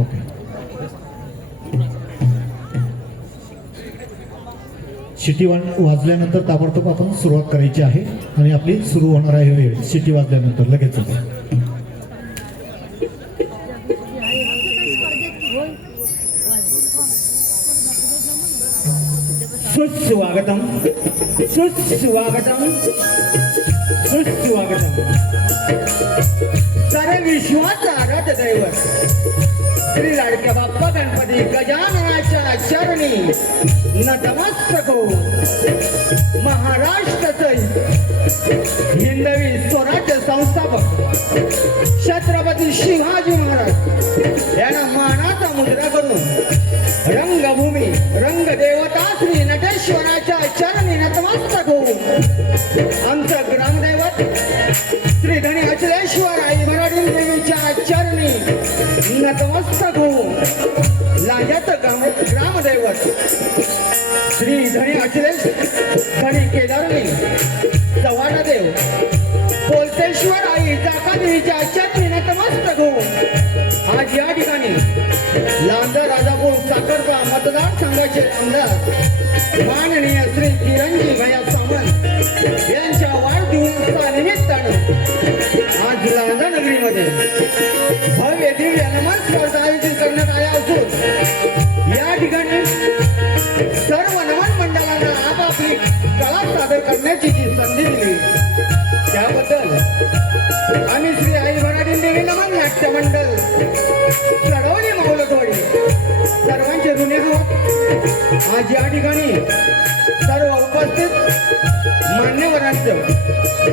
Okay. शिटी वाजल्यानंतर ताबडतोब आपण सुरुवात करायची आहे आणि आपली सुरू होणार आहे वेळ शिटी वाजल्यानंतर लगेच. सुस्वागतम सुस्वागतम सुस्वागतम. सारे विश्वाचा आराध्य दैवत श्री लाडक्या बाप्पा गणपती गजाननाच्या चरणी नतमस्तक होऊन महाराष्ट्राचे हिंदवी स्वराज्य संस्थापक छत्रपती शिवाजी महाराज यांना मानाचा मुद्रा करून रंगभूमी रंगदेवता श्री नटेश्वराच्या चरणी नतमस्तक होऊन आमचं ग्रामदैवत श्री धनी अचलेश्वर आई भराडी देवीच्या चरणी नतमस्तक होऊन लाजात ग्रामदैवत श्री धनी अचलेश धनी केदारनी चव्हाणदेव पोलतेश्वर आई जाकादेवीच्या चरणी नतमस्तक होऊन आज या ठिकाणी लांजा राजापूर साखरपा मतदारसंघाचे आमदार माननीय श्री किरणजी भैया सावंत यांच्या वाढदिवसा निमित्तानं आज लांजा नगरीमध्ये भव्य दिव्य नमन स्पर्धा आयोजित करण्यात आल्या असून या ठिकाणी सर्व नमन मंडळांना आपापली कला सादर करण्याची जी संधी दिली त्याबद्दल आम्ही श्री आई भराडी देवी नमन नाट्य मंडळ चढवली माऊलतवाडी सर्वांचे ऋणी आहोत. आज या ठिकाणी सर्व उपस्थित मान्यवरांचं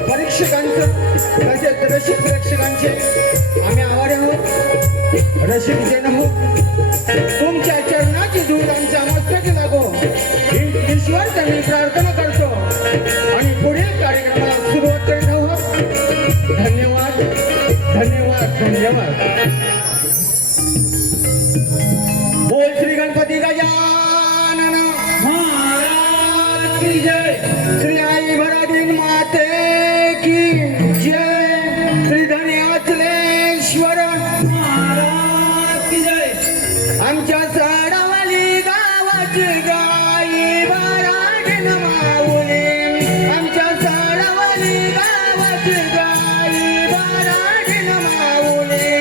परीक्षकांचं तसेच रसिक प्रेक्षकांचे आम्ही आभारी आहोत. रसिक जैन आहोत. तुमच्या चरणाची धूळ आमच्या मस्तकी लागो ही ईश्वर मी प्रार्थना करतो आणि पुढील कार्यक्रमाला सुरुवात करीत आहोत. धन्यवाद धन्यवाद धन्यवाद. बोल श्री गणपती गजानन महाराज की जय. श्री आई भराडी माते की जय. श्री धनी अचलेश्वर महाराज की जय. आमच्या साडवली गावाची गाई भराडी माऊली. आमच्या साडवली गावाची गाई भराडी माऊली.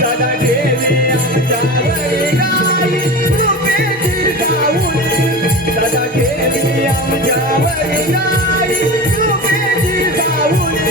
सदा देवी आमच्या घरी गाई कृपेची गाऊली. सदा देवी आमच्या घरी गाई कृपेची गाऊली.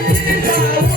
Thank you.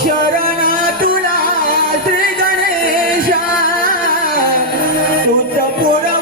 शरणा तुला श्री गणेशा तुझ पुरा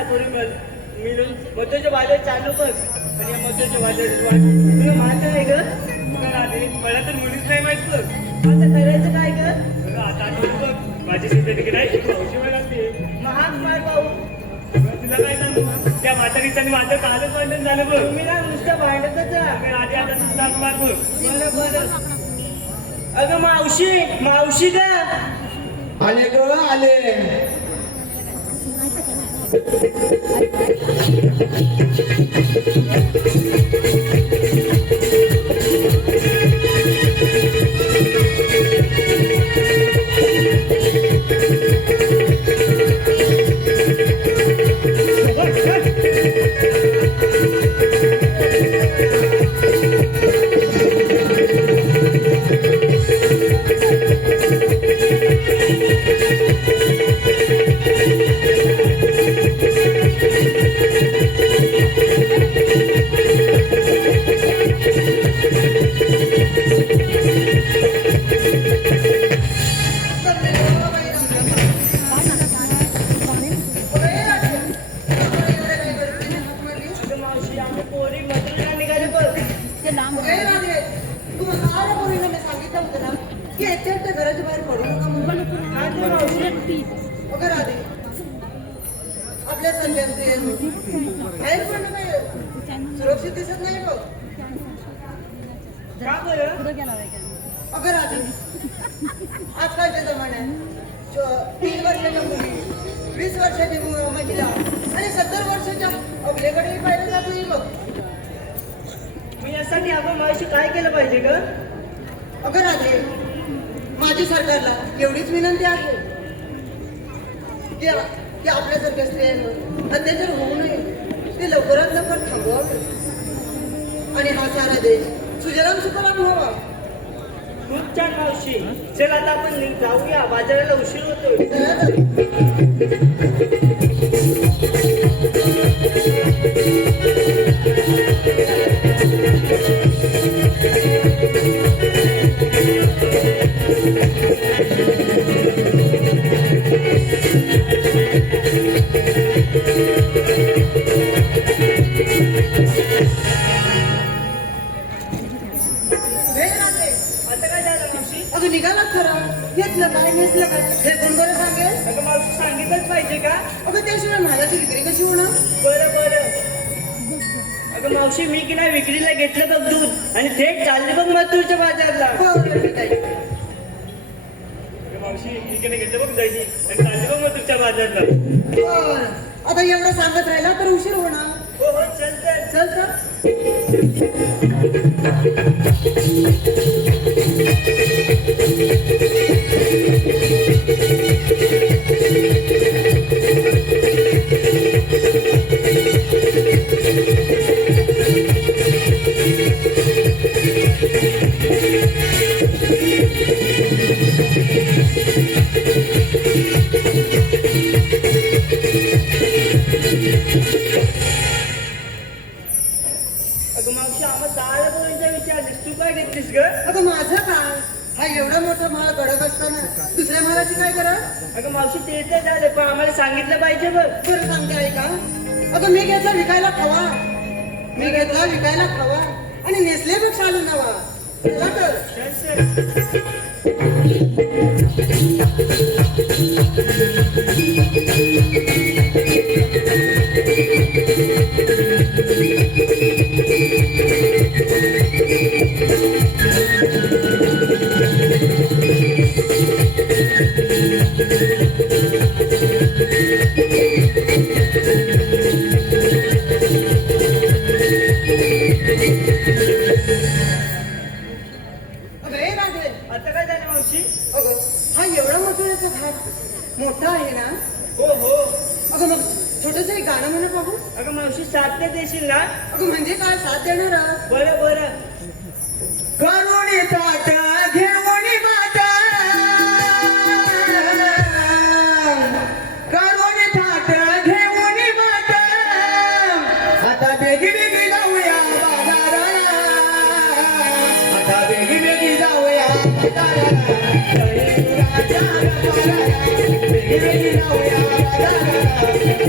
आहे बरोबर मिळून मधुच्या बाजार चालू बघ आणि या मधुच्या बाजार तुला माहित आहे ग मला तर मुलीच नाही माहित बघ आता करायचं काय ग आता बघ माझी सिद्धी नाही मावशी म्हणाली महाग मार भाऊ तुला काय सांगू त्या म्हातारीचं आणि माझं कालच भांडण झालं बघ मी ना नुसतं भांडतच आधी आता नुसता मार बघ बरं बरं अगं मावशी मावशी का आले ग आले घराच्या बाहेर पडू नका राधे आपल्या संध्याच बाहेर पडलं नाही सुरक्षित दिसत नाही बघ अगं राधे आजकालच्या जमान्यात 3 वर्षाच्या मुली 20 वर्षाची महिला आणि 70 वर्षाच्या आपल्याकडे पाहिलं जात नाही बघ मी यासाठी आपण माझ्याशी काय केलं पाहिजे ग अगं राधे माझी सरकारला एवढीच विनंती आहे की आपल्यासारख्या स्त्रियांवर अत्याचार होऊ नये ते लवकरात लवकर थांबवावे आणि हा सारा देश सुजलाम सुफलाम व्हावा खूप छान मावशी चल आता आपण जाऊया बाजाराला उशीर होतोय अगं निघाला खरा घेतलं काय घेतलं काय हे कोण बरं सांगेल अगं मावशी सांगितलंच पाहिजे का अगं त्याशिवाय माझ्याची विक्री कशी होणार बरं बरं अगं मावशी मी की नाही विक्रीला घेतलं बघ दूध आणि थेट चालले बघ मथुरच्या बाजारला मावशी मी की नाही घेतलं बघ दही आणि चालले बघ मथुरच्या बाजारला आता एवढं सांगत राहिला तर उशीर होणार हो हो चल अगं मावशी आम्हाला 10 पोरांचा विचारलीस तू काय घेतलीस ग अगं माझं काय हा एवढा मोठा माळ गडक असताना दुसऱ्या माळाची काय करा अगं मावशी ते तर झालं पण आम्हाला सांगितलं पाहिजे बघ बरं सांगते आहे का अगं मी घेतला विकायला खवा आणि नेसले बघ चालू नवा चला तर आता काय झालं मावशी अगं हा एवढा मोठा झाड मोठा आहे ना हो हो अगं मग छोटस एक गाणं म्हणा पाहू अगं मावशी साथ देशील ना अगं म्हणजे काय साथ देणार बरं बरं करुणी ताट घेऊनी माता करुणी ताट घेऊनी माता आता बेगी बेगी जाऊया बाजाराला आता बेगी बेगी जाऊया बाजाराला बेगी बेगी जाऊया बाजाराला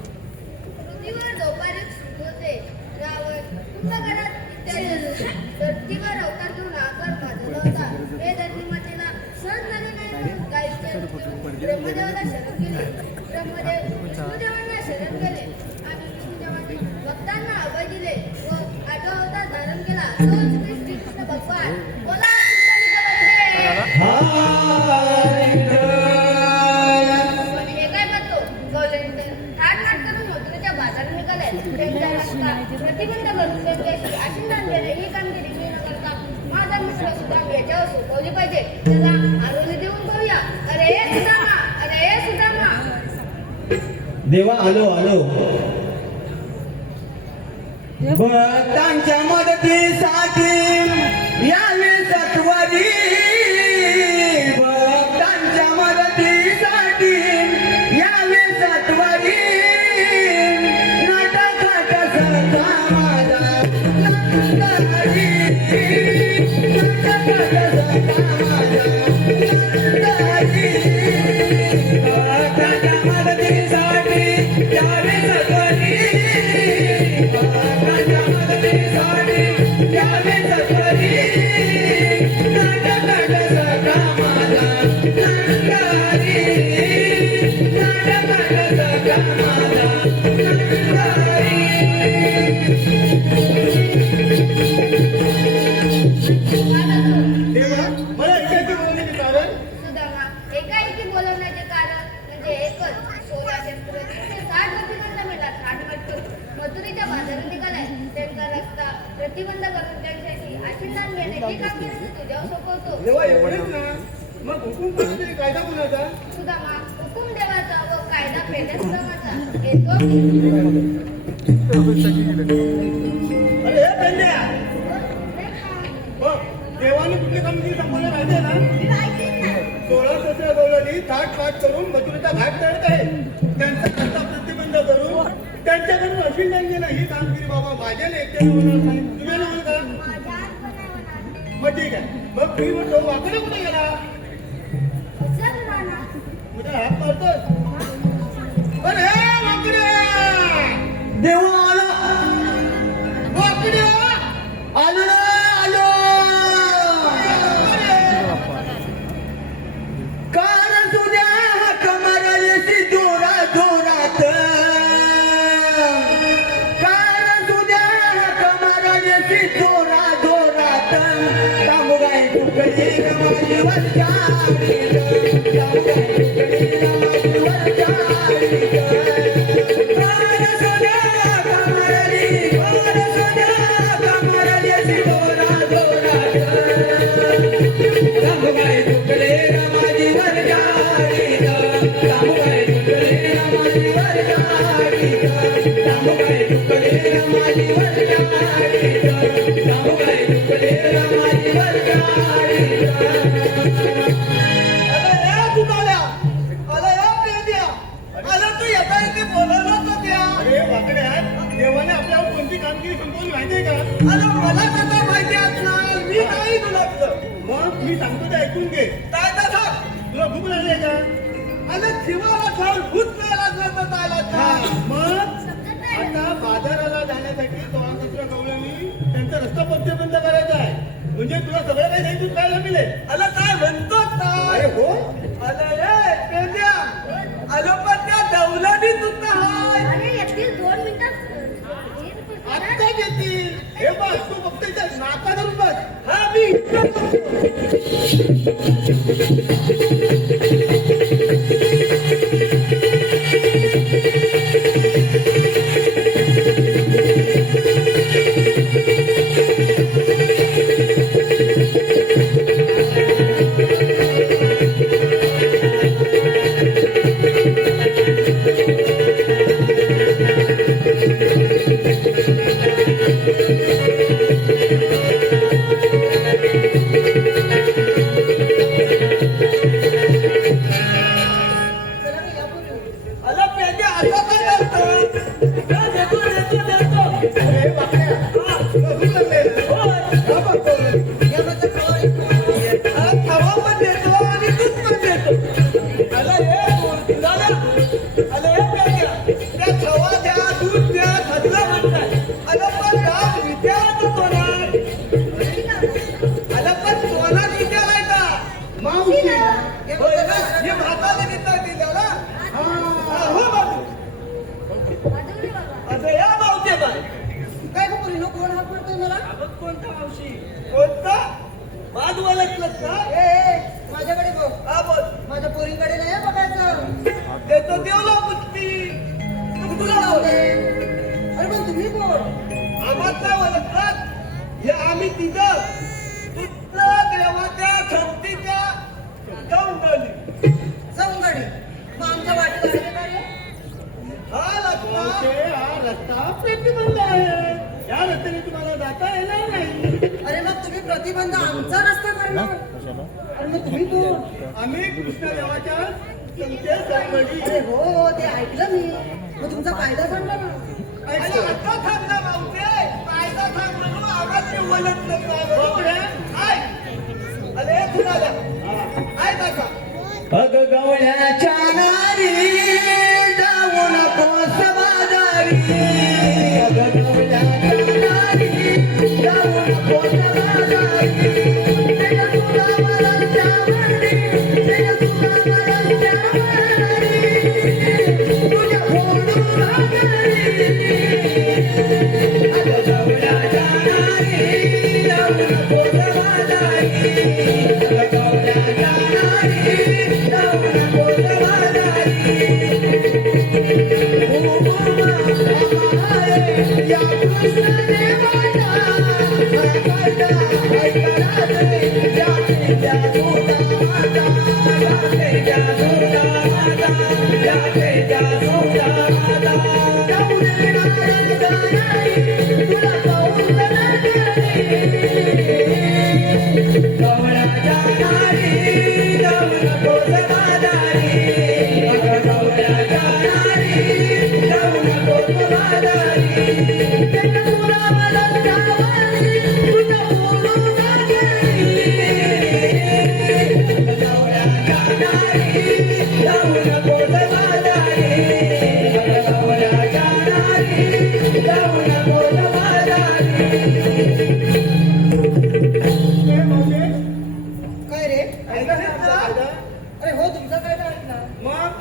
पृथ्वीवर जोपारीत सुख होते रावण कुंभकर्णात इत्यादी धरतीवर अवतारून आकार माजला होता. हे धर्मीमातेला सहन झाले नाही म्हणून गायीचे ब्रह्मदेवाला शरण केले. ब्रह्मदेव विष्णुदेवांना शरण केले आणि विष्णुदेवांनी भक्तांना अभय दिले व 8वा अवतार धारण केला. तोच श्रीकृष्ण भगवान. बोला पण हे काय म्हणतो गौरवंत ठाण ठाण करून मथुरेच्या बाजारात निघाले. त्यांच्या रस्ता प्रतिबंध करून त्यांच्याशी आशीर्वाद देणे ही कामगिरी मी न करता माझा मित्र सुद्धा याच्यावर सोपवली पाहिजे. त्याला आरोग्य देऊन पाहूया. अरे सुदामा, अरे सुदामा. देवा आलो आलो. भक्तांच्या मदतीसाठी यावे सत्वरी. भक्तांच्या मदतीसाठी यावे सत्वरी. नाटकाट सरता माझा नंदहरी. नाटकाट सरता माझा नंदहरी. भक्तांच्या मदतीसाठी यावे सत्वरी. भक्तांच्या मदतीसाठी यावे सत्वरी. नाटकाट सरता माझा नंदहरी. नाटकाट सरता माझा नंदहरी. देवा, मला ऐकायचं बोलण्याचे कारण सुदामा, एकाएकी बोलवण्याचे कारण म्हणजे एकच. 16 प्रतिबंध 60 मेला 60 मथुरेच्या बाजारात निघालाय. त्यांचा रस्ता प्रतिबंध करून त्यांच्याशी आशीर्वाद घेणे ही कामगिरी मी तुझ्यावर सोपवतो. देवा एवढेच ना. मग हुकूम करते कायदा कुणाचा? सुदामा हुकुम देवाचा व कायदा पेट्याश्रमाचा येतो मी. अरे हे पेंड्या बघ, देवाने कुठली कामगिरी संपवलं माहिती आहे ना? 16 सतरा गवळणी थाट फाट करून मथुरेचा घाट तळत आहे. त्यांचा करता प्रतिबंध करून त्यांच्याकडून अशी गेलं ही कामगिरी बाबा माझ्या एकट्याने होणार नाही. तुम्ही होईल का? मग ठीक आहे. मग मी म्हणतो वाकडे कुठे गेला? म्हणजे हात मारतोस? अरे वाकडे देवा आला. वाकडे आलो ना, आलो. कारण तुझ्या कमरली जोरा जोरात, कारण तुझ्या कमरली जोरा जोरात, कामुगाई तुकडी माझी वरचारी, कामुगाई तुकडी माझी वरचारी. कारण तुझ्या कमरली जोरा जोरात, कामुगाई तुकडी माझी वरचारी, कामुगाई तुकडी माझी वरचारी, कामुगाई तुकडी माझी वरचारी, कामुगाई तुकडी माझी वरचारी. देवाने आपल्यावर कोणती कामगिरी संपवली माहितीये का? अरे मला त्याचा माहिती असणार, मी नाही तुला. मग मी सांगतो ते ऐकून घे. काय तर सांग. तुला भूक लागली का? अरे जीवाला खाऊन भूत नाही लागलं तर काय लागलं? मग आता बाजाराला जाण्यासाठी 16 सतरा गवळणी त्यांचा रस्ता प्रतिबंध करायचा आहे. म्हणजे तुला सगळं काही नाही दूध खायला मिळेल. अरे काय म्हणतो काय? अरे हो. अरे पेंड्या अरे पण त्या दौलती सुद्धा हाय. अरे येतील 2 मिनिटात आत्ता येतील. हे बघ तू फक्त इथे नाका धरून बस. हा मी माझ्याकडे बघ. माझ्या पोरीकडे नाही बघायचं. देतो देवला बुद्धी. तुला लावते. अरे पण तुम्ही कोण? आम्हाला ओळखतात. हे आम्ही तिथं देवाच्या छत्तीच्या गवंडली. सवंगडी. मग आमच्या वाटेत आले का रे? हा रस्ता प्रतिबंध आहे. या रस्त्याने तुम्हाला जाता येणार नाही. अरे मग तुम्ही प्रतिबंध आमचा रस्ता करणार? अरे मग तुम्ही कोण? आम्ही कृष्णदेवाच्या संकेत. अरे हो ते ऐकलं मी. मग तुमचा कायदा सांगा ना. आता थांबला मावते. कायदा थांब म्हणून आवाज निवडत नाही. अरे तुला काय काका? अग गवळ्याच्या नारी जाऊ नकोस बाजारी. अग गवळ्याच्या नारी जाऊ नकोस बाजारी. तुला मराठा वारी, तुला मराठा वारी, तुझ्या फोडून घागरी. अग गवळ्याच्या नारी जाऊ नकोस बाजारी. अग गवळ्याच्या नारी जाऊ नकोस बाजारी.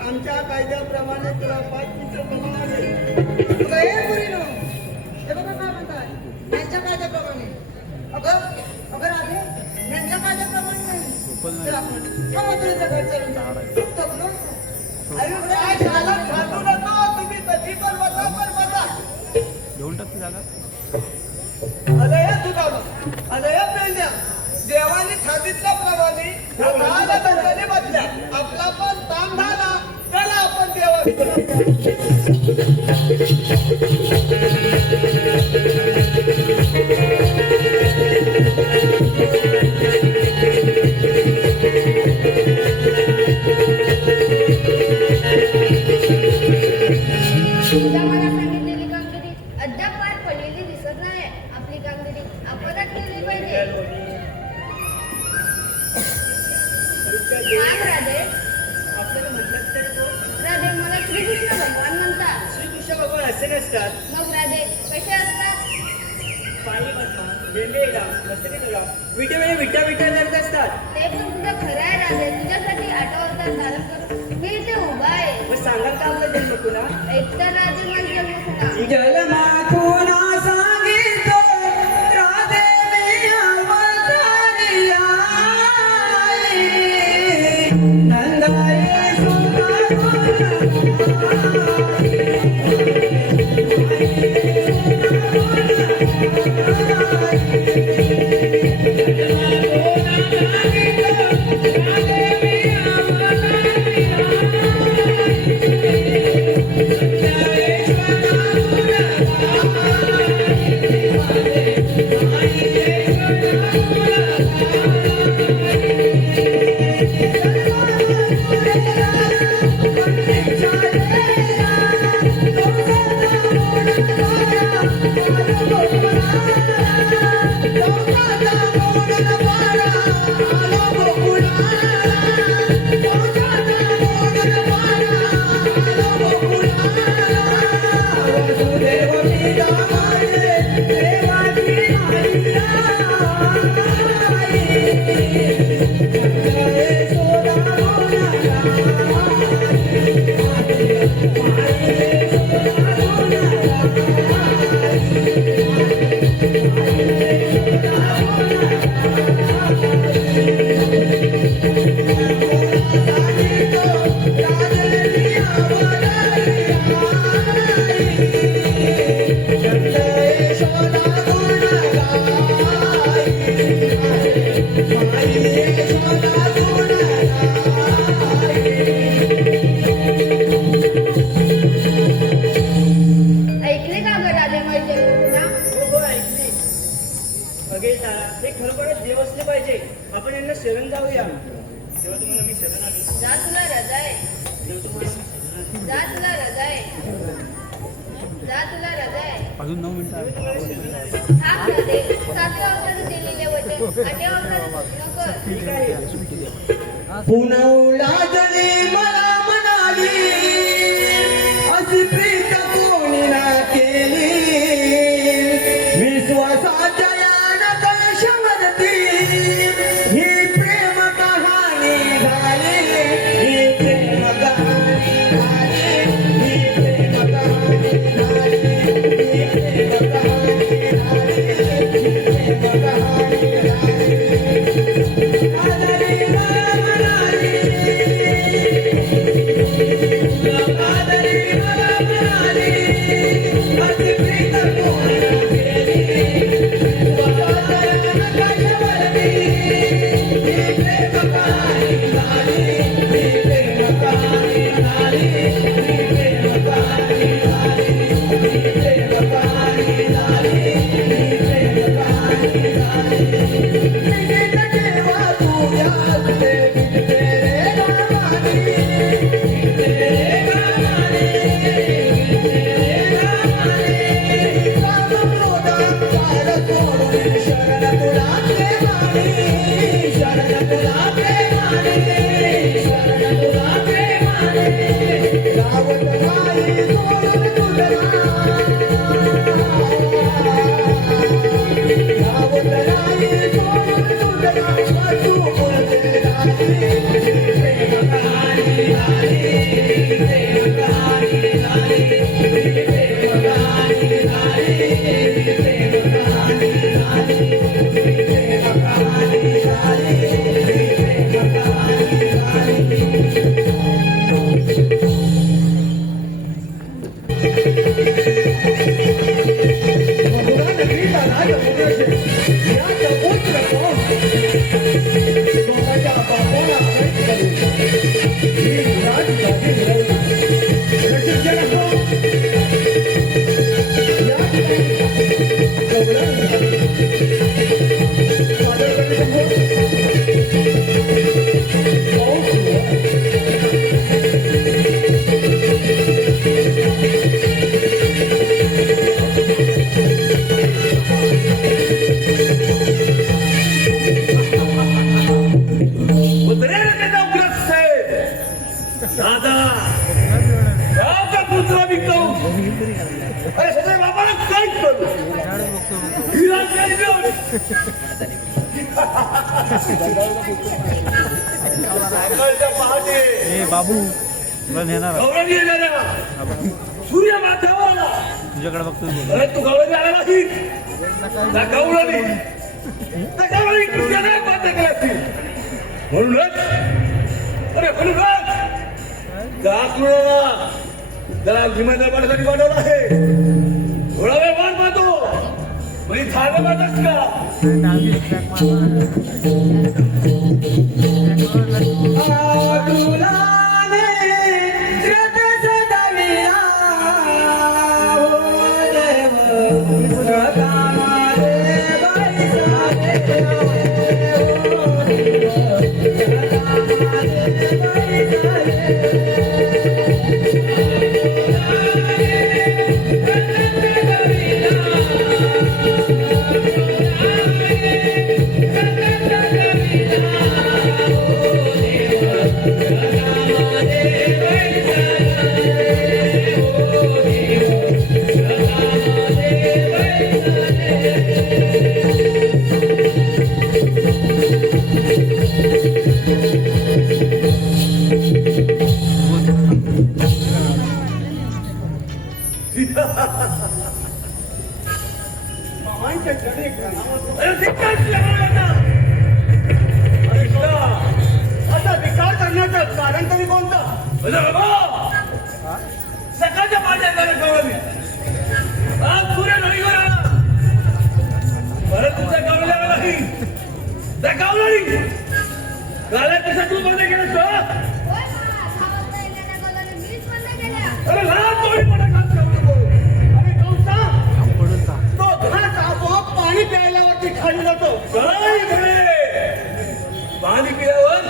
आमच्या कायद्याप्रमाणे तुला 5 क्विंटल गहू लागेल. अगं हे मुलीनो, हे बघा काय म्हणतात यांच्या कायद्याप्रमाणे. अगं राधे, यांच्या कायद्याप्रमाणे नाही. चल आपण हा मथुरेचं घर चालून जाऊ. तपलो. अरे काय झालं? सांगू नको. तुम्ही कधी पण बसा, पण बसा. अरे हे तुझा अरे हे पेंड्या देवाने सांगितल्याप्रमाणे दहाला दंडाने बसल्या. आपला पण ताण झाला त्याला आपण देवा तुझा मला सांगितलेली कामगिरी अद्याप पार पडलेली दिसत नाही. आपली कामगिरी आपणच केली पाहिजे. काय राधे? आपल्याला म्हटलं तरी कोण? राधे मला श्रीकृष्ण भगवान म्हणतात. श्रीकृष्ण भगवान असे नसतात. मग राधे कसे असतात? पाणी बसतात, बेंबे विटे विटा करत असतात. ते पण तुझं खरं आहे राधे. तुझ्यासाठी आठवतात धारण करून मी इथे उभा आहे. मग सांगाल का आपला जन्म तुला? एकतर राधे माझी जन्मकुणा. जन्मा खुणा सांगितो राधे मी अवतारी आई. नंदाई ऐकले का गं राधे माझी जन्मकुणा? हे खरोखरच देव असले पाहिजे. आपण यांना शरण जाऊया. तेव्हा तुम्हाला मी शरण आलो. जा तुला रजा आहे. देव तुम्हाला मी शरण आलो. जा तुला रजा आहे. जा तुला रजा आहे. अजून 9 मिनिटं आहे. तुम्हाला शरण आलो. हा राधे 7 अवतारी दिलेले वचन 8 अवतारी पूर्ण कर. ठीक आहे. पुनवला जणी मला म्हणाली अशी प्रीत कोणी ना केली. विश्वासाच्या यान कलशावरती ही प्रेम कहाणी झाली. ही प्रेम कहाणी झाली. ही प्रेम कहाणी झाली. ही प्रेम कहाणी झाली. ही प्रेम कहाणी झाली. राधारी मला म्हणाली माझा गावचा कुत्रा विकतो. अरे सगळ्या बापाला काहीच करू हिरा काय देऊन सकाळच्या पहाटे बाबू तुला नेणार गौरव येणाऱ्या सूर्य माथ्यावर आला. तुझ्याकडे बघतोय बोल. अरे तू गौरव आला नाही त्या गौरवी त्याच्यावेळी कृष्णाने बाध्य केला असतील म्हणूनच अरे म्हणूनच त्या जरा विमान दरबारासाठी पाठवलं आहे. थोडा वेळ वाट पाहतो म्हणजे झालं माझंच का आता विकार करण्याचं कारण तरी कोणतं? सकाळच्या माझ्या गवळणी आज सूर्य नळीवर आला परत तुझ्या गवळल्या नाही त्या गवळणी गाड्या कशा तू बंद केलं होय मामा, 6 वाजता येणाऱ्या गवळणी मीच बंद केल्या. अरे लहान तोडीपणा काम करू नको. अरे गौसा तो घरात आपोआप पाणी प्यायल्यावरती खाली जातो. काय घे पाणी पिल्यावर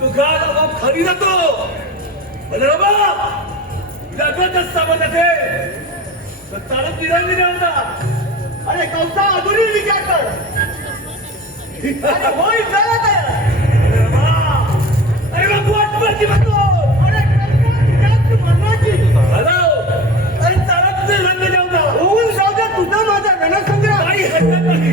तो घाट आपोआप खाली जातो. बरं बाबा जगत असता मग तर चालत निरावली नव्हता. अरे कौसा अजूनही विचार कर. अरे होय झाला काय अरे मग वाटपाची म्हणतो. अरे कौसा मरणाची हॅलो अरे चालत रंग नव्हता होऊन जाऊ द्या तुझा माझा रणसंग्राम काही हरकत नाही.